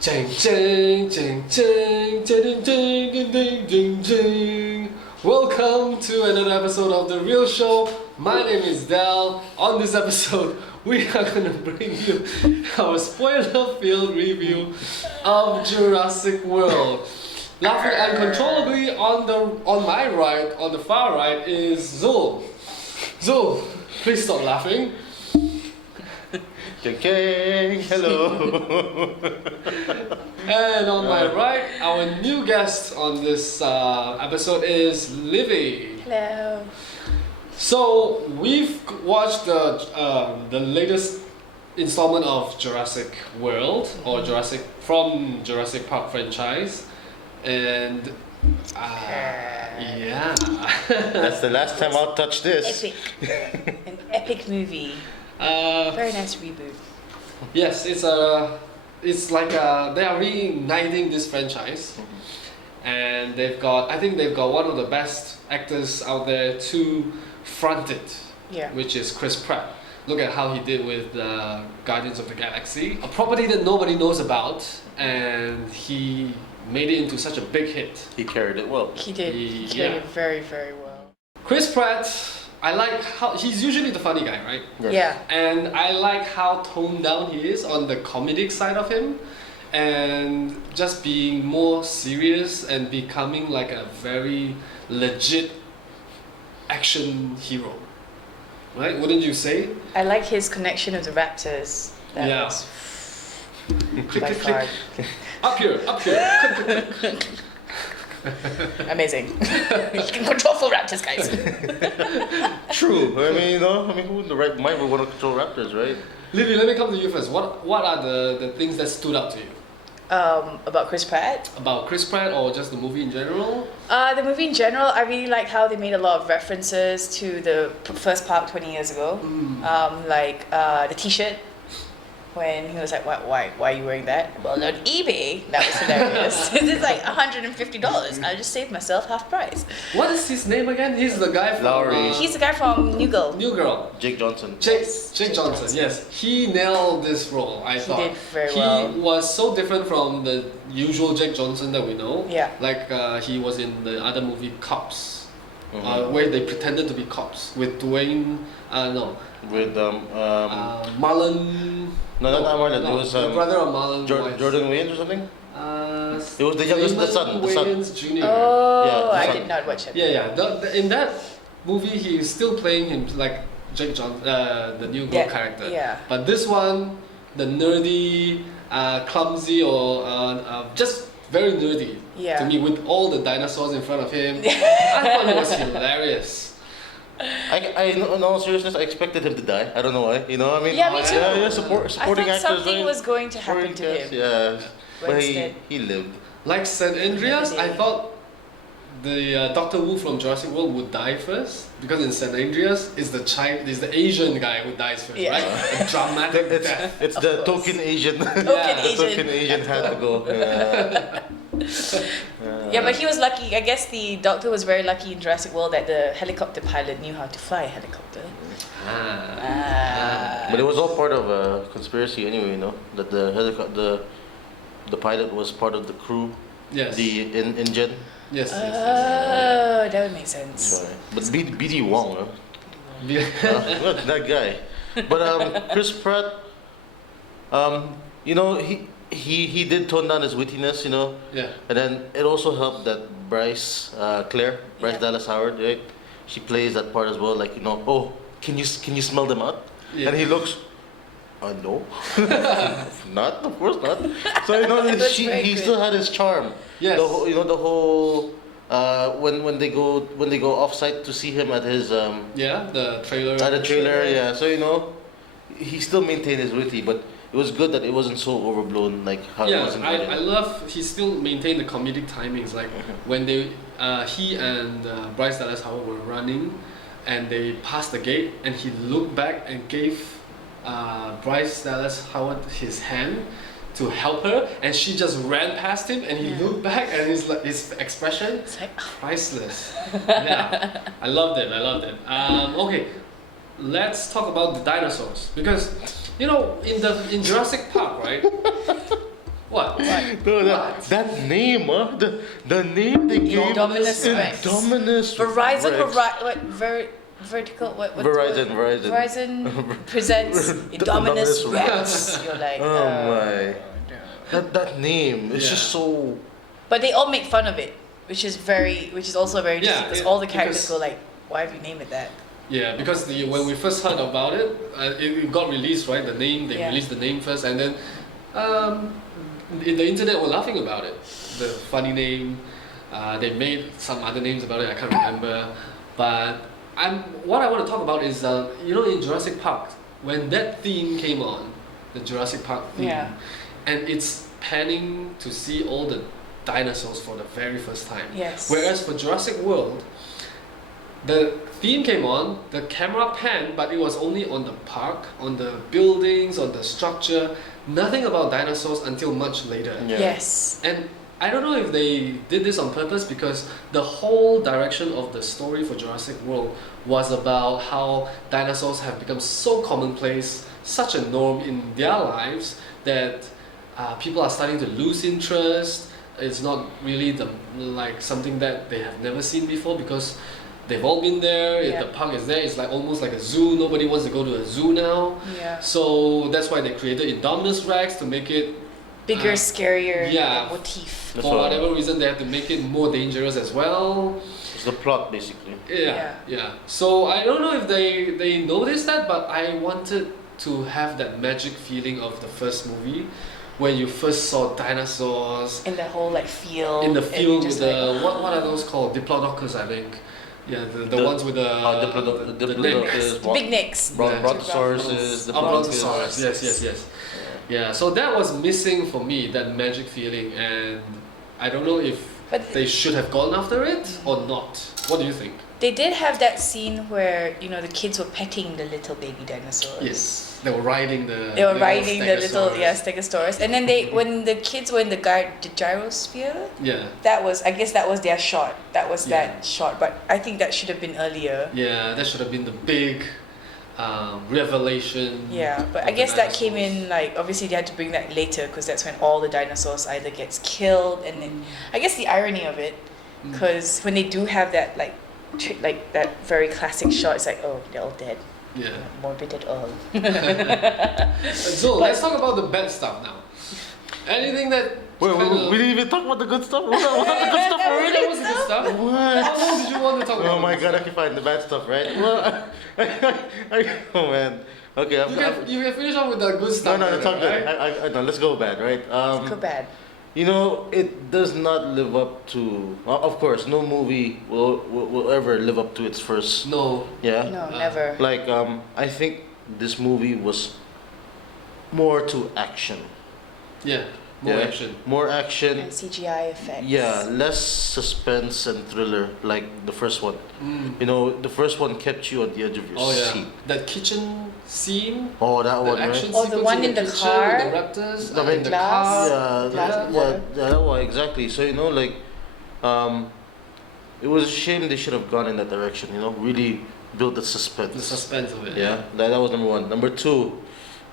Jing, jing, jing, jing, jing, jing, jing, jing, jing. Welcome to another episode of The Real Show. My name is Dal. On this episode, we are going to bring you our spoiler-filled review of Jurassic World. Laughing uncontrollably on my right, on the far right, is Zul. Zul, please stop laughing. King, hello. And on my right, our new guest on this episode is Livie. Hello. So we've watched the latest installment of Jurassic World or from Jurassic Park franchise, and yeah, That's the last time I'll touch this. Epic. An epic movie. Very nice reboot. Yes, it's like they are reigniting this franchise, and I think they've got one of the best actors out there to front it, Yeah. which is Chris Pratt. Look at how he did with Guardians of the Galaxy, a property that nobody knows about, and he made it into such a big hit. He carried it well. He did. He Yeah. carried it very, very well. Chris Pratt, I like how he's usually the funny guy, right? Yes. Yeah. And I like how toned down he is on the comedic side of him, and just being more serious and becoming like a very legit action hero, right? Wouldn't you say? I like his connection with the raptors. That Yeah. was Click, by click, far click. Up here, up here. amazing. You can control full raptors, guys. True. I mean, who in the right mind would want to control raptors, right? Livie, let me come to you first. What are the things that stood out to you About Chris Pratt. about Chris Pratt or just the movie in general? The movie in general, I really like how they made a lot of references to the first part 20 years ago. Like the T-shirt. When he was like, why are you wearing that? Well, on eBay, that was hilarious. It's like $150. I just saved myself half price. What is his name again? He's the guy from Lowry. He's the guy from New Girl. New Girl. Jake Johnson. Jake Jake Johnson, Johnson. yes. He nailed this role, I thought. did very well. He was so different from the usual Jake Johnson that we know. Yeah. Like he was in the other movie Cops, Mhm. where they pretended to be cops with Dwayne, With Marlon. No, not Marlon. It was the brother of Marlon Wayans. Jordan Wayans or something. It was the youngest, the son. Wayans Jr. Oh, Yeah, the I son. did not watch it. Yeah. In that movie, he's still playing him like Jake Johnson, the new girl character. Yeah. But this one, the nerdy, clumsy, or just very nerdy Yeah. to me, with all the dinosaurs in front of him. I thought it was hilarious. In all seriousness, I expected him to die. I don't know why. I mean. Yeah, me too. Yeah, I supporting thought actors. something right? was going to happen to Supporting him. cast, Yeah. But But instead- he lived. Like San Andreas, I Nerdy. thought the Doctor Wu from Jurassic World would die first, because in San Andreas is the Asian guy who dies first, Yeah. right? A dramatic death. It's Of the course. token Asian. Token Yeah, the Asian. Token Asian had to go. Yeah. Yeah, but he was lucky. I guess the doctor was very lucky in Jurassic World that the helicopter pilot knew how to fly a helicopter. But it was all part of a conspiracy anyway, that the pilot was part of the crew, Yes. the engine. Yes. Oh, that would make sense. Sorry. But BD Wong, Yes. what, that guy. But Chris Pratt, he did tone down his wittiness, Yeah. and then it also helped that Bryce Yeah. Dallas Howard, right? She plays that part as well, like oh, can you smell them out? Yeah. And he looks, no, not, of course not. So That's very he good. still had his charm. Yes. The whole when they go off site to see him at his Yeah, the trailer. at the trailer, yeah. So he still maintained his witty, but it was good that it wasn't so overblown like how it Yeah, was in I Guardians. love he still maintained the comedic timings. Like when he and Bryce Dallas Howard were running, and they passed the gate, and he looked back and gave Bryce Dallas Howard his hand to help her, and she just ran past him, and he looked back, and his expression, It's like, priceless. Yeah, I loved it. Okay, let's talk about the dinosaurs, because in Jurassic Park, right? What? No, that name, the name they gave Indominus Rex. Indominus Verizon, Rex. vertical, what? Verizon. presents Indominus Indominus Rex. You're like, Oh my. That name, it's just so. But they all make fun of it, which is also very interesting because all the characters because- go like, why have you named it that? Yeah, because when we first heard about it, it got released, right? The name, they released the name first, and then the internet were laughing about it. The funny name. They made some other names about it. I can't remember. But what I want to talk about is in Jurassic Park, when that theme came on, the Jurassic Park theme, and it's panning to see all the dinosaurs for the very first time. Yes. Whereas for Jurassic World, the theme came on, the camera panned, but it was only on the park, on the buildings, on the structure, nothing about dinosaurs until much later. Yeah. Yes. And I don't know if they did this on purpose because the whole direction of the story for Jurassic World was about how dinosaurs have become so commonplace, such a norm in their lives that people are starting to lose interest. It's not really something that they have never seen before because they've all been there. Yeah. The park is there. It's like almost like a zoo. Nobody wants to go to a zoo now. Yeah. So that's why they created Indominus Rex to make it Bigger, scarier motif. That's for all. whatever reason. They have to make it more dangerous as well. It's the plot basically. Yeah. So I don't know if they noticed that, but I wanted to have that magic feeling of the first movie, where you first saw dinosaurs In the whole field. in the and field just with the what are those called? Diplodocus, I think. Yeah, the ones with the Diplodocus, the big necks. Brontosauruses, the Brontosaurus. Yes. Yeah, so that was missing for me, that magic feeling, and I don't know if But they should have gone after it or not. What do you think? they did have that scene where the kids were petting the little baby dinosaurs. Yes, they were riding the. They were riding the little Stegosaurus. Stegosaurus, and then when the kids were in the gyrosphere, Yeah. I guess that was their shot. That was Yeah. that shot, but I think that should have been earlier. Yeah, that should have been the big revelation. Yeah, but of I the guess that came dinosaurs. in obviously they had to bring that later because that's when all the dinosaurs either gets killed, and then I guess the irony of it, because when they do have that that very classic shot, it's like, oh, they're all dead. Yeah. Morbid at all. So let's talk about the bad stuff now. Anything that. Wait, kinda- we didn't even talk about the good stuff. What about the good stuff That was already? That was the good stuff. What? How long did you want to talk about? Oh my the god, good okay, fine, the bad stuff, right? Well, oh man. Okay, stuff? You can finish off with the good stuff. no, it's all good. right? No, let's go bad, right? Go bad. It does not live up to. Of course, no movie will ever live up to its first. No. Yeah. No, never. Like I think this movie was more to action. Yeah. More Yeah. action. More action. And CGI effects. Yeah, less suspense and thriller like the first one. The first one kept you on the edge of your Oh yeah. seat. That kitchen scene. Oh, that The one, action right? Oh, the sequence one in the kitchen car? with the raptors. I mean, in the glass. car. Glass and water. that one, exactly. So it was a shame they should have gone in that direction. Really build the suspense. The suspense of it. Yeah, that was number one. Number two,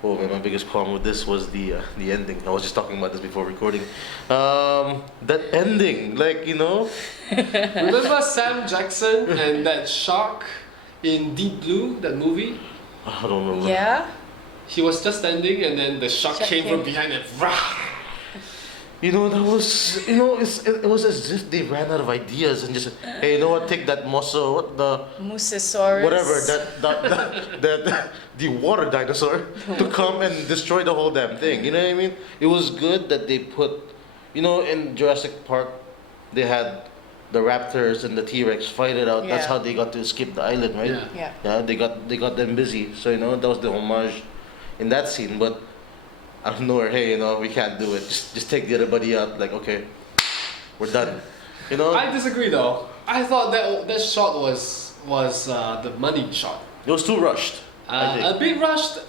oh man, my biggest problem with this was the ending. I was just talking about this before recording. That ending, Remember Sam Jackson and that shark in Deep Blue, that movie? I don't remember. Yeah. He was just standing and then the shark Shark came came. from behind and rah! That was, it was as if they ran out of ideas and just, hey, you know what? Take that Mosasaurus. whatever, that the water dinosaur to come and destroy the whole damn thing. You know what I mean? It was good that they put, in Jurassic Park, they had the raptors and the T-Rex fight it out. That's Yeah. how they got to escape the island, right? Yeah. Yeah. Yeah, they got them busy. So that was the homage in that scene. But out of nowhere, hey, we can't do it. Just take the other buddy out. Like, okay, we're done. I disagree though. I thought that shot was the money shot. It was too rushed. I think. A bit rushed.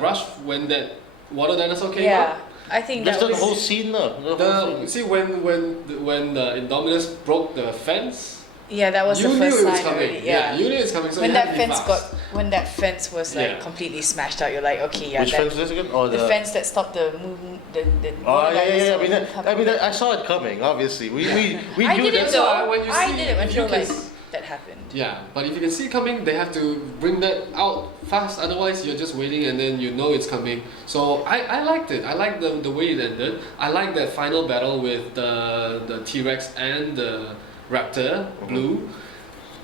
Rushed when that water dinosaur came Yeah. out? I think Just that the was whole scene, no. The whole You scene. see when the Indominus broke the fence, Yeah, that was You the knew first it was sign coming. already. Yeah. You knew it's coming. So when you had that to be fence fast. when that fence was like Yeah. completely smashed out, you're like, okay, yeah, Which that, fence is this again? Oh, the fence that stopped the movement, the Oh yeah, yeah, yeah. I dinosaur mean, from coming. I saw it coming. Obviously, we I knew didn't that. So, know. when you I see- didn't if you until can like s- that happened. Yeah, but if you can see it coming, they have to bring that out fast. Otherwise, you're just waiting and then you know it's coming. So I liked it. I liked the way it ended. I liked that final battle with the T-Rex and the Raptor, Blue.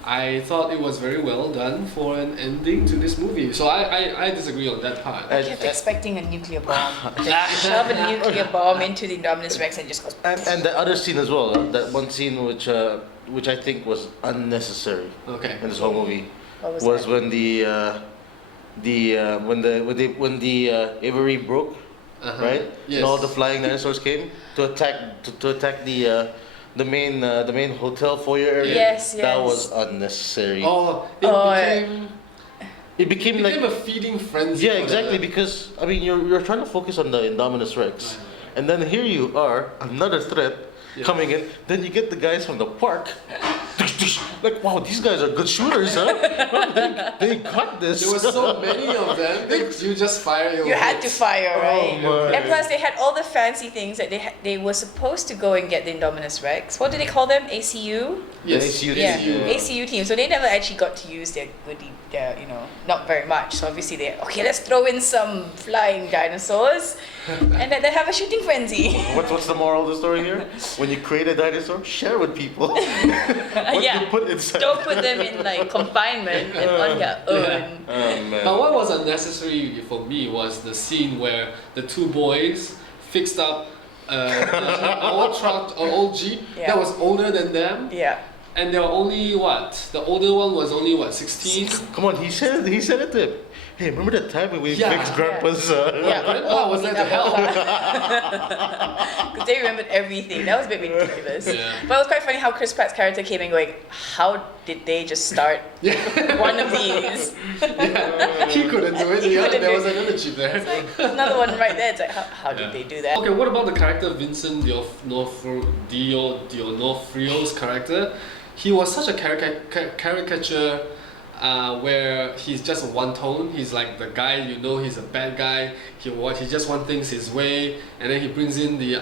I thought it was very well done for an ending to this movie. So I disagree on that part. I kept expecting a nuclear bomb. Just shove a nuclear bomb into the Indominus Rex and just goes. And the other scene as well. That one scene which I think was unnecessary Okay. in this whole movie What was was that? when when the Avery broke, Uh-huh. right? Yes. And all the flying dinosaurs came to attack the main hotel foyer area. Yes, That yes. was unnecessary. Oh, Oh, It became like became a feeding frenzy. yeah, for exactly. the- Because I mean, you're trying to focus on the Indominus Rex, and then here you are, another threat Yeah. coming in. Then you get the guys from the park. Like, wow, these guys are good shooters, huh? They got this. There were so many of them that you just fire your You had to bullets. fire, right? my. And plus, they had all the fancy things that they were supposed to go and get the Indominus Rex. What do they call them? ACU? Yes. ACU. Yeah, Yeah. ACU team. So they never actually got to use their not very much. So obviously okay, let's throw in some flying dinosaurs, and then they have a shooting frenzy. What's the moral of the story here? When you create a dinosaur, share with people. What Yeah. you put inside. Don't put them in like confinement and on their own. Oh man. But what was unnecessary for me was the scene where the two boys fixed up an old truck, an old Jeep Yeah. that was older than them, Yeah. and they were only what? The older one was only what, 16? Come on, he said it to him. Hey, remember that time when we Yeah. fixed Grandpa's? Yeah. Grandpa was there to help. Because they remembered everything. That was a bit ridiculous. Yeah. But it was quite funny how Chris Pratt's character came in going, how did they just start Yeah. one of these? Yeah. He couldn't do it. He The other, couldn't there do was it. another Jeep there. Another one right there. It's like, how did they do that? Okay, what about the character Vincent D'Onofrio's character? He was such a caricature where he's just one tone. He's like the guy, he's a bad guy. He just wants things his way, and then he brings in the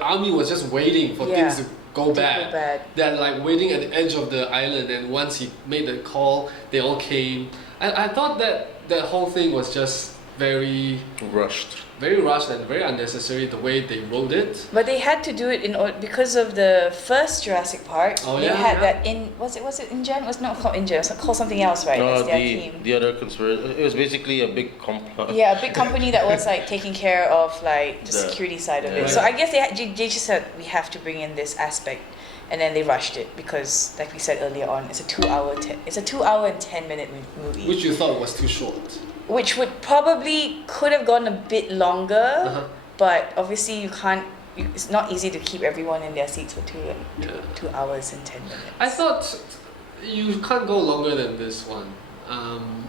army was just waiting for Yeah. things to go bad. bad. They're like waiting at the edge of the island, and once he made the call, they all came. I thought that whole thing was just very Rushed. rushed and very unnecessary the way they wrote it. But they had to do it because of the first Jurassic Park. Oh, they yeah, had yeah. that in was it InGen? Was not called InGen. It was called something else, right? That's their team. The other conspiracy. It was basically a big complot. Yeah, a big company that was like taking care of like the The- security side of yeah. it. So I guess they just said we have to bring in this aspect, and then they rushed it because, like we said earlier on, it's a 2 hour and 10-minute movie, Which you thought was too short. which would probably could have gone a bit longer, Uh-huh. but obviously you can't. It's not easy to keep everyone in their seats for Yeah. 2 hours and 10 minutes. I thought you can't go longer than this one.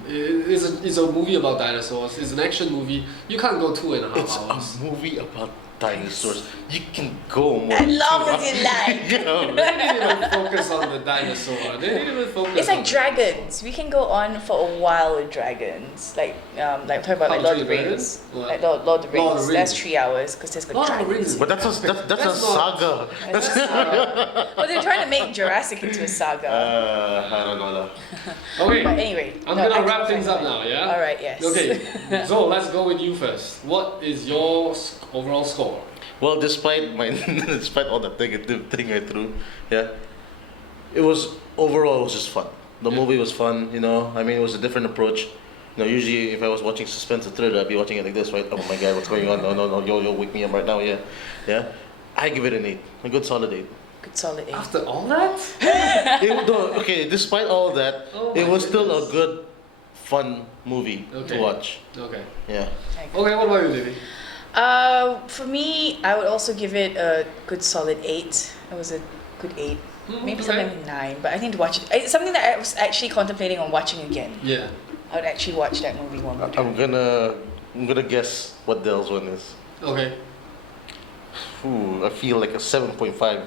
It's a movie about dinosaurs. It's an action movie. You can't go 2.5 It's hours. a movie about dinosaurs. You can go more. As than long 2 as you like. You know, They didn't even focus on the dinosaur. They didn't even focus. It's on like the dragons. We can go on for a while with dragons. Like talk about like How Lord to of the Train Rings. Dragons? What? Like Lord of the Lord of Rings. the That's Rings. 3 hours because there's got Lord of the dragons. Rings. but that's a That's not- saga. That's well, they're trying to make Jurassic into a saga. I don't know that. Okay, But anyway, I'm no, gonna I wrap can't things up find now. it. Yeah. All right. Yes. Okay, so let's go with you first. What is your overall score? Well, despite despite all the negative thing I threw, yeah, it was overall it was just fun. The Yeah. movie was fun, I mean, it was a different approach. Usually if I was watching suspense or thriller, I'd be watching it like this, right? Oh my god, what's going on? No, yo, wake me up right now, yeah. I give it an 8, a good solid 8. Good solid 8. After all that? Okay, despite all that, Oh it my was still a goodness. good, fun movie Okay. to watch. Okay. Yeah. Okay, what about you, Livie? For me, I would also give it a good solid 8. It was a good 8. Maybe something like 9, but I think to watch it. It's something that I was actually contemplating on watching again. Yeah. I would actually watch that movie one more time. I'm gonna guess what Dell's one is. Okay. Ooh, I feel like a 7.5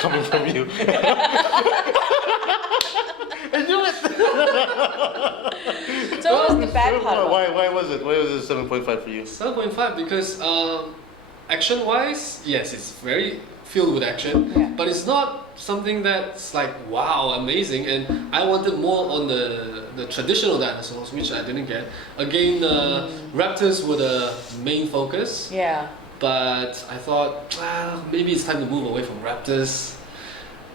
coming from you. I knew it. So what was the bad part about it? Why was it? Why was it 7.5 for you? 7.5 because action-wise, yes, it's very filled with action, Yeah. but it's not something that's like wow, amazing. And I wanted more on the traditional dinosaurs, which I didn't get. Again, raptors were the main focus, Yeah. but I thought, well, maybe it's time to move away from raptors.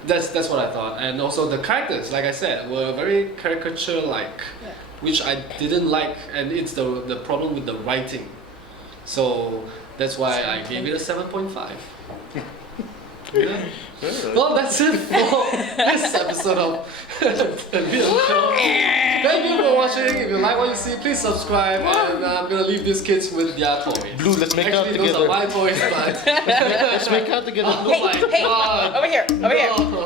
That's what I thought. And also the characters, like I said, were very caricature-like, Yeah. which I didn't like, and it's the problem with the writing. So that's why I gave it a 7.5. Yeah. Well, that's it for this episode of The Real Show. Thank you for watching. If you like what you see, please subscribe. And I'm gonna leave these kids with their toys. Blue, let's make out Actually, those together. are my toys, but Let's make out together. oh my Hey, god. over here, over here. No.